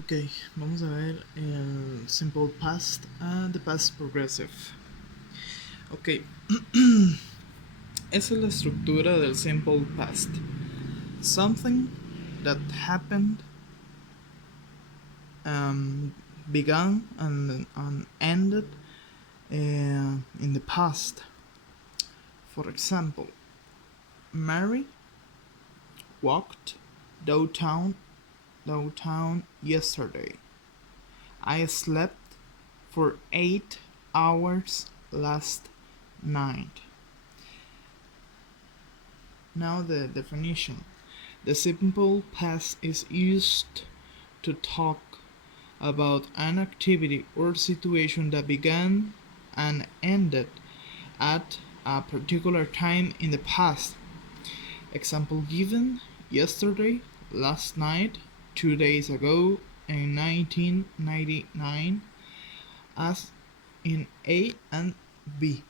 Ok, vamos a ver el simple past and the past progressive. Ok, esa es la estructura del simple past. Something that happened, um, began and ended in the past. For example, Mary walked downtown yesterday. I slept for 8 hours last night. Now the definition. The simple past is used to talk about an activity or situation that began and ended at a particular time in the past. Example given: yesterday, last night, 2 days ago, in 1999, as in A and B.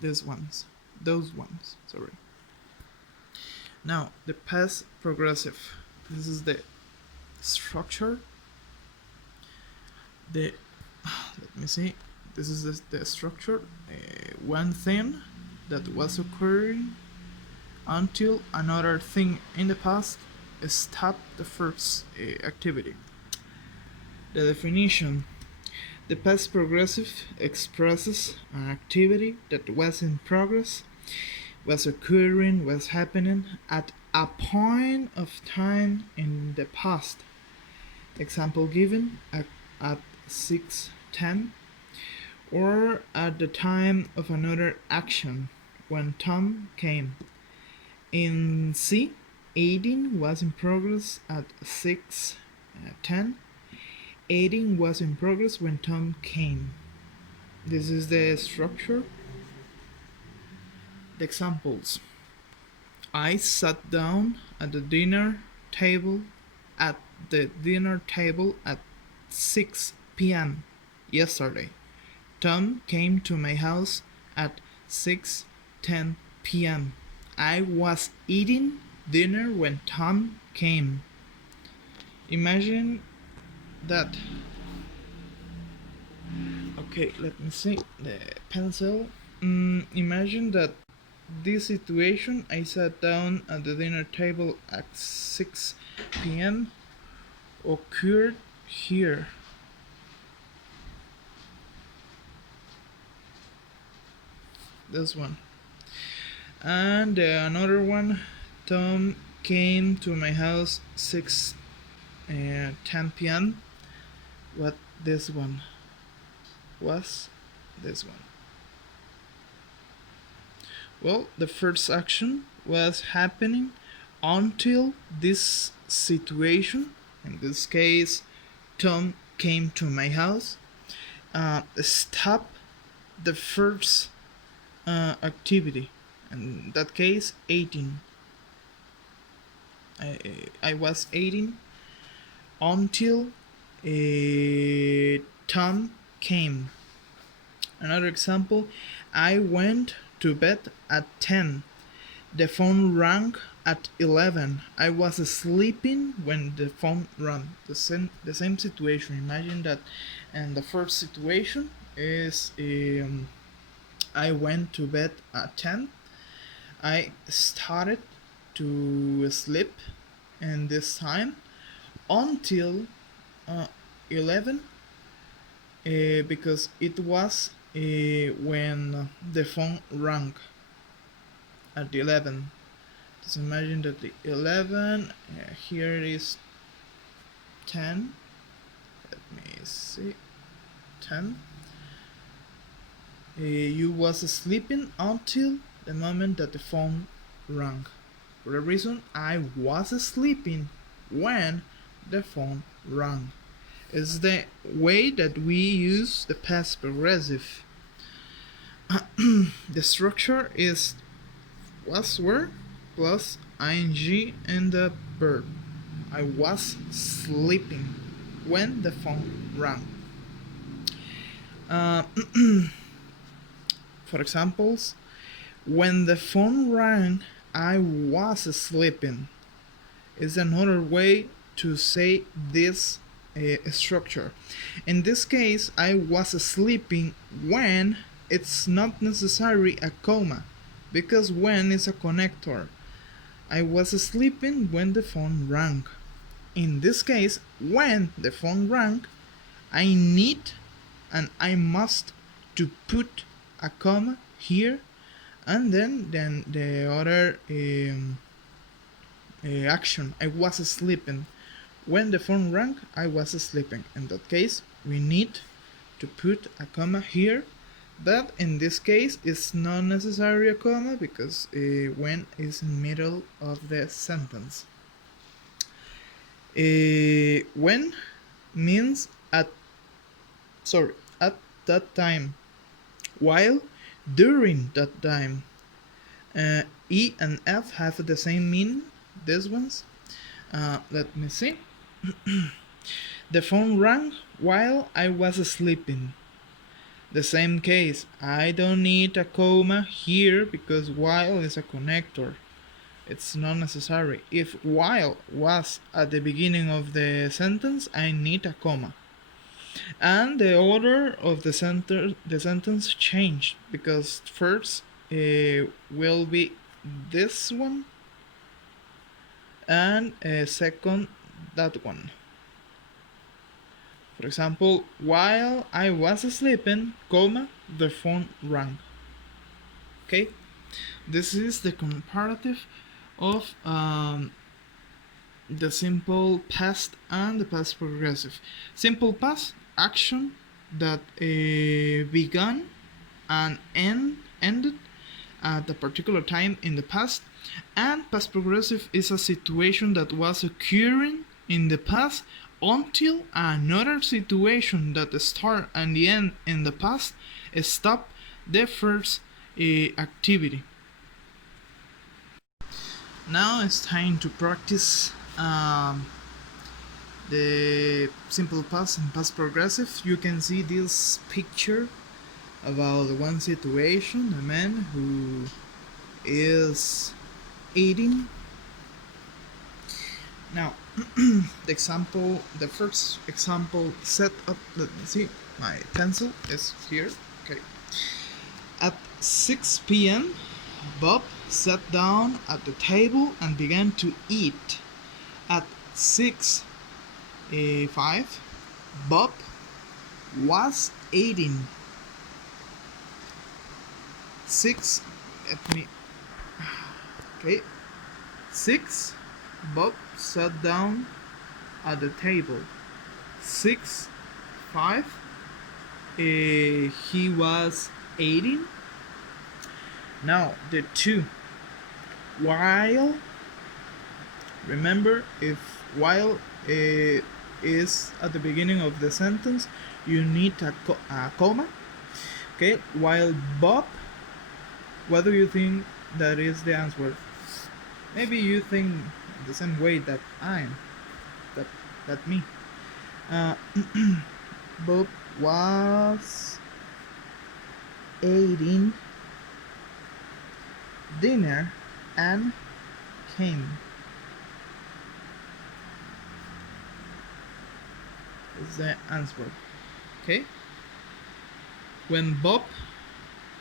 Those ones, sorry. Now, the past progressive. This is the structure. The let me see. This is the structure. One thing that was occurring until another thing in the past stopped the first activity. The definition. The past progressive expresses an activity that was in progress, was occurring, was happening at a point of time in the past. Example given at 6:10, or at the time of another action when Tom came. In C, eating was in progress at 6:10. Eating was in progress when Tom came. This is the structure. The examples. I sat down at the dinner table at 6 p.m. yesterday. Tom came to my house at 6:10 p.m. I was eating dinner when Tom came. Imagine that. Okay, let me see the pencil. Imagine that this situation, I sat down at the dinner table at 6 p.m., occurred here. This one. And another one, Tom came to my house 6:10 p.m. What this one was? This one. Well, the first action was happening until this situation. In this case, Tom came to my house. Stop the first activity. In that case, 18. I was 18 until Tom came. Another example, I went to bed at 10. The phone rang at 11. I was sleeping when the phone rang. The same situation. Imagine that, and the first situation is I went to bed at 10. I started to sleep in this time until 11, because it was when the phone rang at the 11. Just imagine that the 11, here is 10. Let me see. 10. You was sleeping until the moment that the phone rang. For the reason, I was sleeping when the phone rang. It's the way that we use the past progressive. The structure is was were plus ing and the verb. I was sleeping when the phone rang. Uh, for examples, when the phone rang, I was sleeping. Is another way to say this structure. In this case, I was sleeping when it's not necessary a comma, because when is a connector. I was sleeping when the phone rang. In this case, when the phone rang, I need and I must to put a comma here, and then the other action. I was sleeping. When the phone rang, I was sleeping. In that case, we need to put a comma here, but in this case, it's not necessary a comma because when is in middle of the sentence. When means at that time, while during that time. E and F have the same meaning. These ones. Let me see. The phone rang while I was sleeping. The same case. I don't need a comma here because while is a connector. It's not necessary. If while was at the beginning of the sentence, I need a comma. And the order of the sentence changed because first will be this one, and second that one. For example, while I was sleeping, comma, the phone rang. Okay, this is the comparative of the simple past and the past progressive. Simple past, action that began and ended at a particular time in the past, and past progressive is a situation that was occurring in the past until another situation that start and the end in the past stop the first activity. Now it's time to practice the simple past and past progressive. You can see this picture about one situation, a man who is eating. Now, the first example set up, let me see, my pencil is here. Okay. At 6 p.m., Bob sat down at the table and began to eat. At 6:05, Bob was eating. 6, let me, okay, 6, Bob sat down at the table. 6:05, he was eating. Now the 2, while, remember, if while is at the beginning of the sentence, you need a comma. Okay, while Bob, what do you think that is the answer? Maybe you think the same way that I'm, that me. Bob was eating dinner and came. Is the answer. Okay. When Bob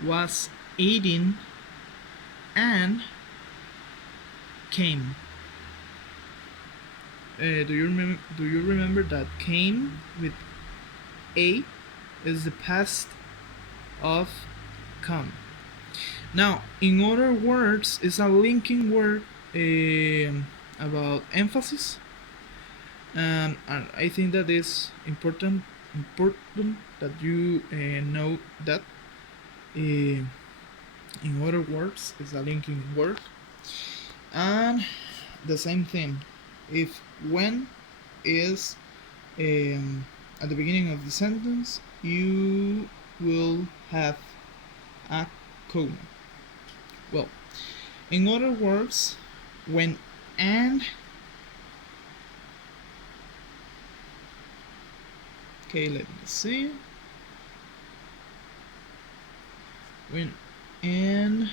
was eating and came. Do you remember that came with a is the past of come. Now, in other words, it's a linking word about emphasis. And I think that is important that you know that in other words, it's a linking word. And the same thing, if when is at the beginning of the sentence, you will have a comma. Well, in other words, when and, okay, let me see. When and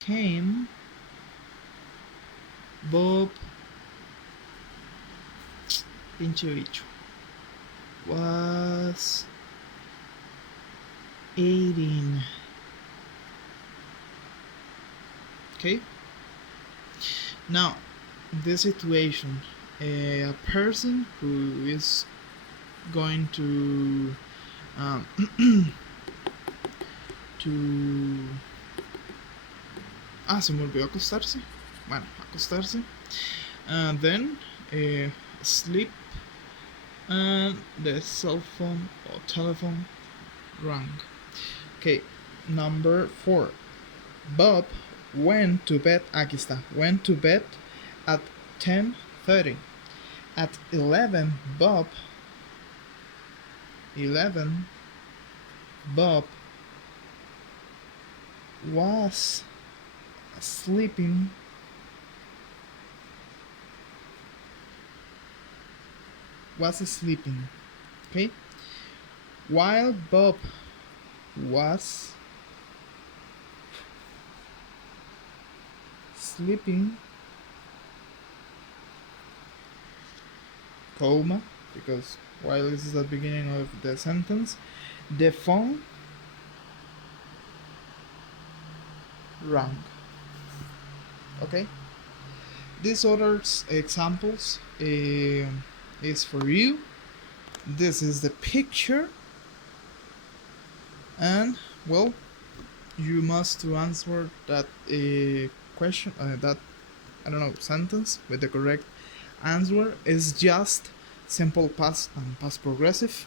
came, Bob pinche bicho, was eating. Okay. Now, this situation, a person who is going to um, to se me olvidó acostarse. Bueno, acostarse. Then sleep, and the cell phone or telephone rang. Okay, number 4. Bob went to bed. Aquí está. Went to bed at 10:30. At 11, Bob was sleeping. Okay. While Bob was sleeping, comma, because while this is the beginning of the sentence, the phone rang. Okay. These other examples is for you. This is the picture, and well, you must answer that question, that I don't know, sentence with the correct answer. Is just simple past and past progressive,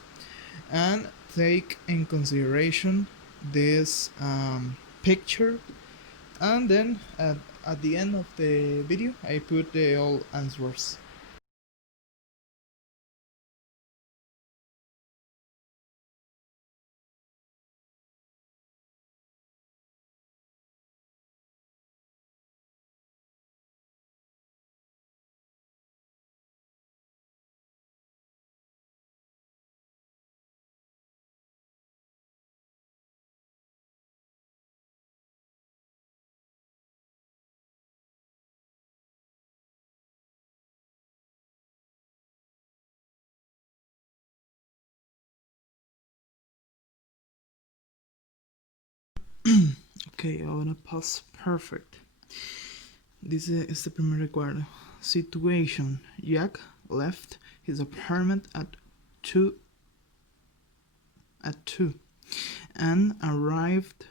and take in consideration this picture, and then at the end of the video I put the all answers. Okay, ahora past perfect. Dice este primer recuerdo. Situation. Jack left his apartment at 2 and arrived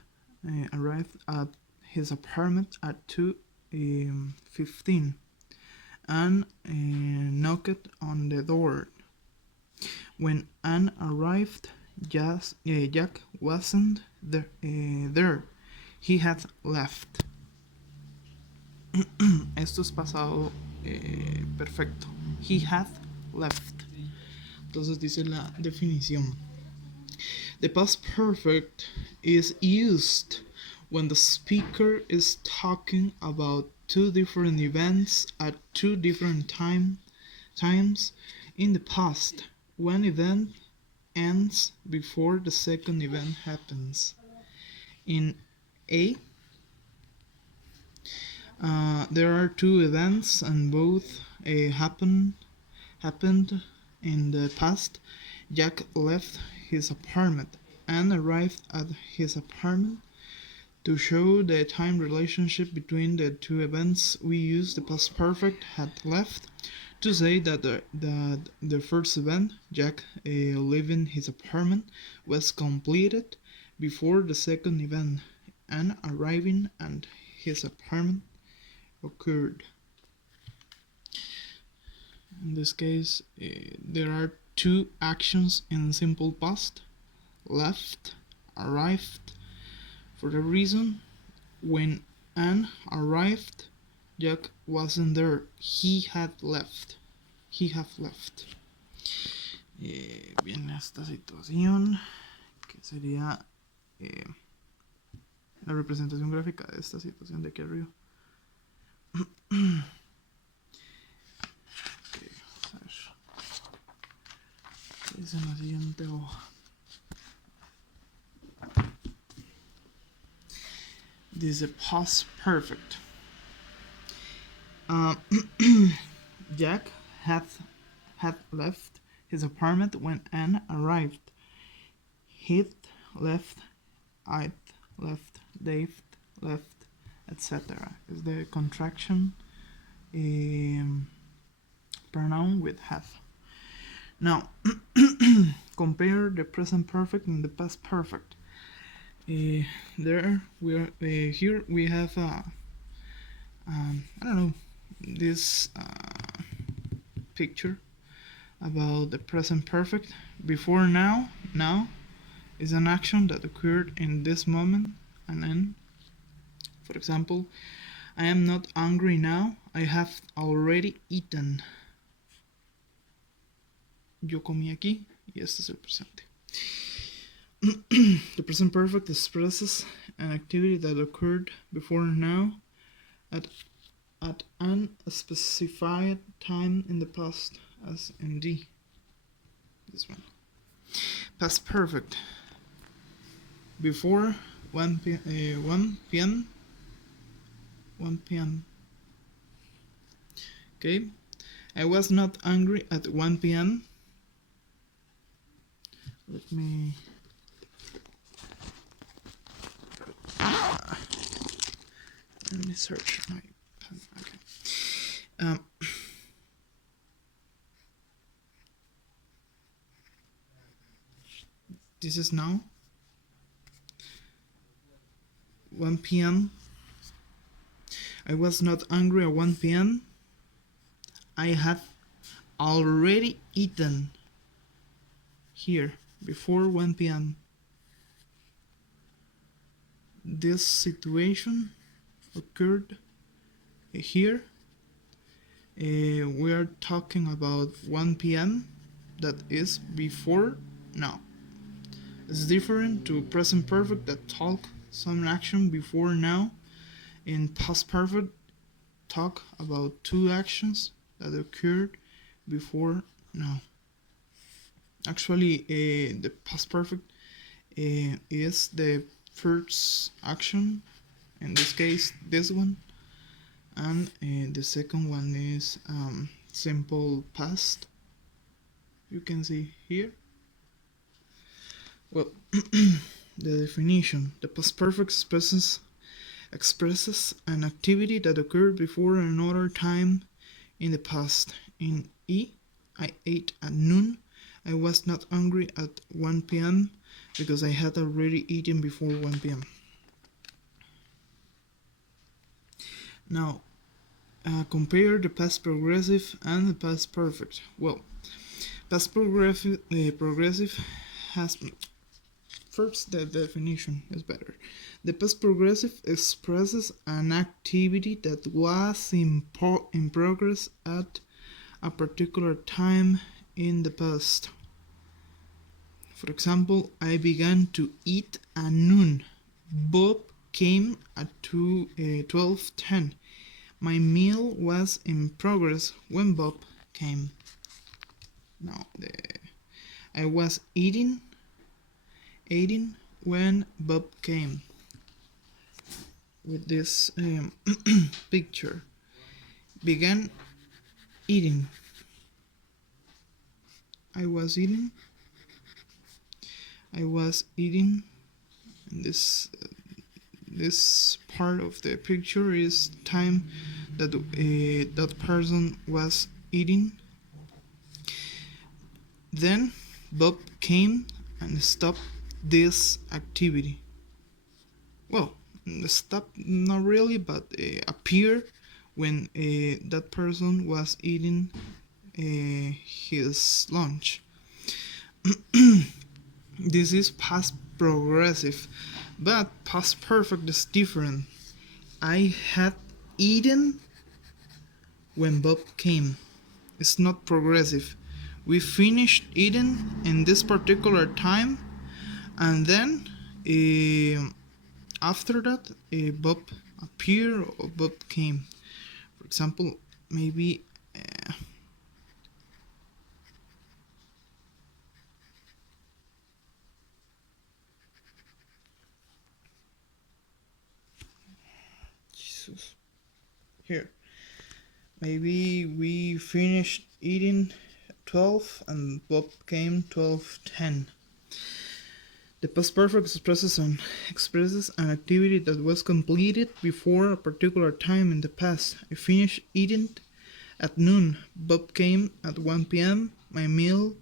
at his apartment at 2:15 and knocked on the door. When Anne arrived, Jack wasn't there. He had left. Esto es pasado perfecto. He had left. Entonces dice la definición. The past perfect is used when the speaker is talking about two different events at two different times in the past. One event ends before the second event happens. In A, there are two events and both happened in the past. Jack left his apartment and arrived at his apartment. To show the time relationship between the two events, we use the past perfect had left to say that the first event, Jack leaving his apartment, was completed before the second event, and arriving at his apartment occurred. In this case, there are two actions in simple past: left, arrived. For the reason, when Anne arrived, Jack wasn't there. He had left. Viene esta situación, que sería la representación gráfica de esta situación de aquí arriba. Okay, vamos a ver. Dice en la siguiente hoja. Dice past perfect. Jack had left his apartment when Anne arrived. He'd left, I'd left, Dave left, etc. Is the contraction pronoun with have. Now, compare the present perfect and the past perfect. There we are. Here we have I don't know, this picture about the present perfect. Before now, now is an action that occurred in this moment, and then, for example, I am not hungry now. I have already eaten. Yo comí aquí y este es el presente. The present perfect expresses an activity that occurred before now at an specified time in the past, as in D. This one. Past perfect. Before 1 p.m. 1 p.m. Okay. I was not hungry at 1 p.m. Let me search my pen. Okay. This is now 1 p.m. I was not hungry at 1 p.m. I had already eaten. Here, before 1 p.m. This situation occurred here. We are talking about 1 p.m. that is before now. It's different to present perfect that talk some action before now. In past perfect, talk about two actions that occurred before now. Actually, the past perfect is the first action, in this case this one, and the second one is simple past. You can see here. Well, the definition: the past perfect expresses an activity that occurred before another time in the past. In E, I ate at noon. I was not hungry at 1 p.m. because I had already eaten before 1 p.m. Now, compare the past progressive and the past perfect. Well, past progressive has... First, the definition is better. The past progressive expresses an activity that was in progress at a particular time in the past. For example, I began to eat at noon. Bob came at 12:10. My meal was in progress when Bob came. Now, I was eating when Bob came. With this picture, began eating. I was eating. And this part of the picture is time that that person was eating. Then Bob came and stopped this activity. Well, stop not really, but appear when that person was eating his lunch. This is past progressive, but past perfect is different. I had eaten when Bob came. It's not progressive. We finished eating in this particular time, and then after that Bob appeared or Bob came. For example, maybe Jesus. Here, maybe we finished eating 12 and Bob came 12:10. The past perfect expresses an activity that was completed before a particular time in the past. I finished eating at noon. Bob came at 1 p.m. My meal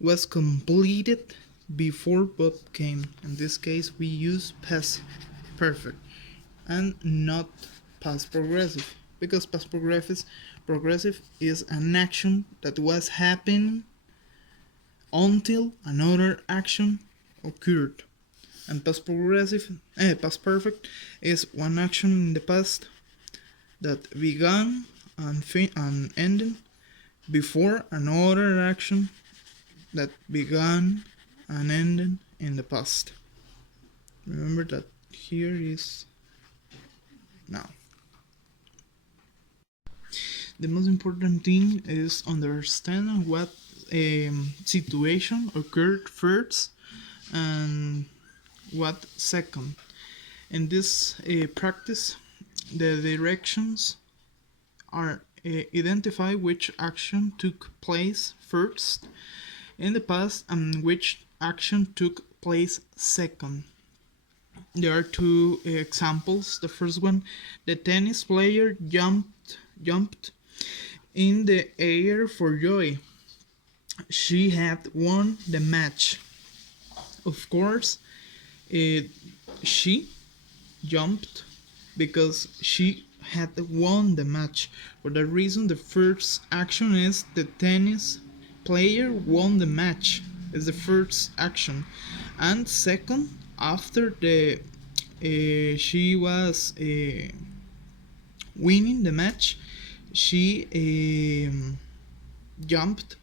was completed before Bob came. In this case, we use past perfect and not past progressive, because progressive is an action that was happening until another action occurred, and past perfect is one action in the past that began and ended before another action that began and ended in the past. Remember that here is now. The most important thing is understand what situation occurred first and what second. In this practice, the directions are identify which action took place first in the past and which action took place second. There are two examples. The first one, the tennis player jumped in the air for joy. She had won the match. Of course, she jumped because she had won the match. For that reason, the first action is the tennis player won the match. Is the first action, and second, after the she was winning the match, she jumped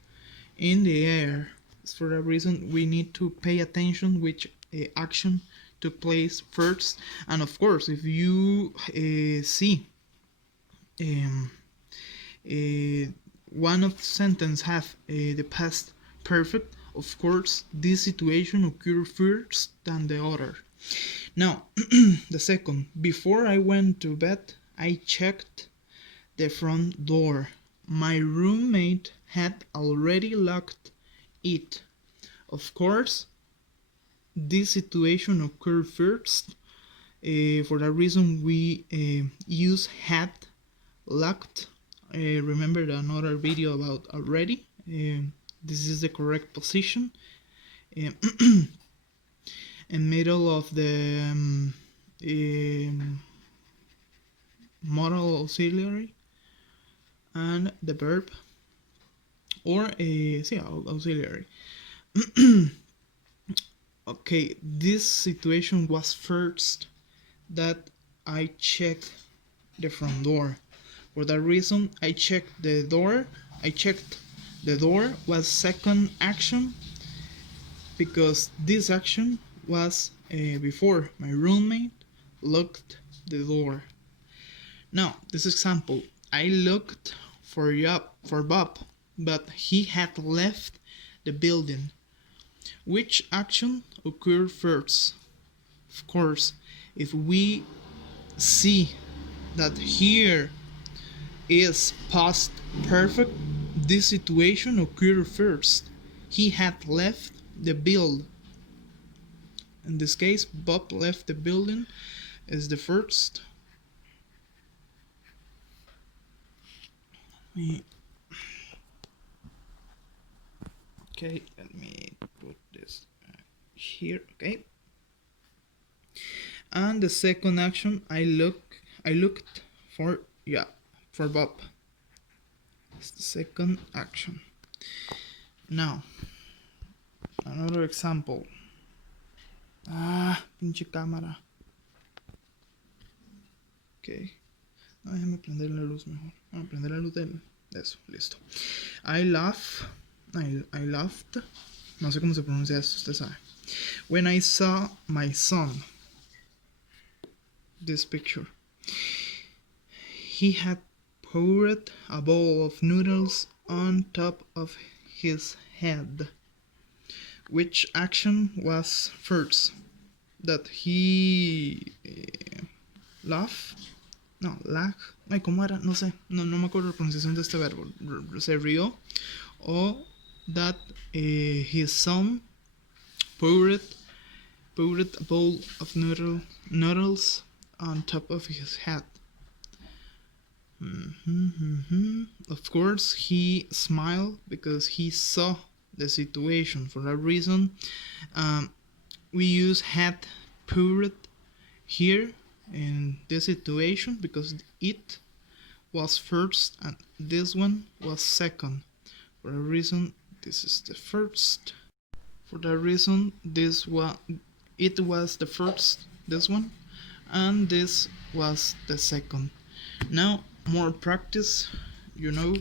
in the air. For that reason, we need to pay attention which action took place first. And of course, if you see um, one of the sentence have the past perfect, of course, this situation occurred first than the other. Now, the second, before I went to bed, I checked the front door. My roommate had already locked it. Of course, this situation occurred first. For that reason, we use had locked. Remember another video about already. This is the correct position. In middle of the modal auxiliary and the verb, or auxiliary. Okay, this situation was first that I checked the front door. For that reason, I checked the door. Was second action because this action was before my roommate locked the door. Now, this example, I looked for Bob, but he had left the building. Which action occurred first? Of course, if we see that here is past perfect, this situation occurred first. He had left the building. In this case, Bob left the building is the first. Okay, let me put this here. Okay. And the second action, I looked for Bob. It's the second action. Now, another example. Pinche cámara. Ok. No, déjame prender la luz mejor. Vamos a prender la luz de eso. Listo. I laughed. No sé cómo se pronuncia eso, usted sabe. When I saw my son. This picture. He had poured a bowl of noodles on top of his head. Which action was first? That he laughed? No, ay, ¿cómo era? No sé, no me acuerdo la pronunciación de este verbo. Se rió o that his son poured poured a bowl of noodles on top of his head. Of course, he smiled because he saw the situation. For that reason, um, we use had poured here in this situation because it was first and this one was second. For a reason, this is the first. For that reason, it was the first, this one, and this was the second. Now, more practice, you know,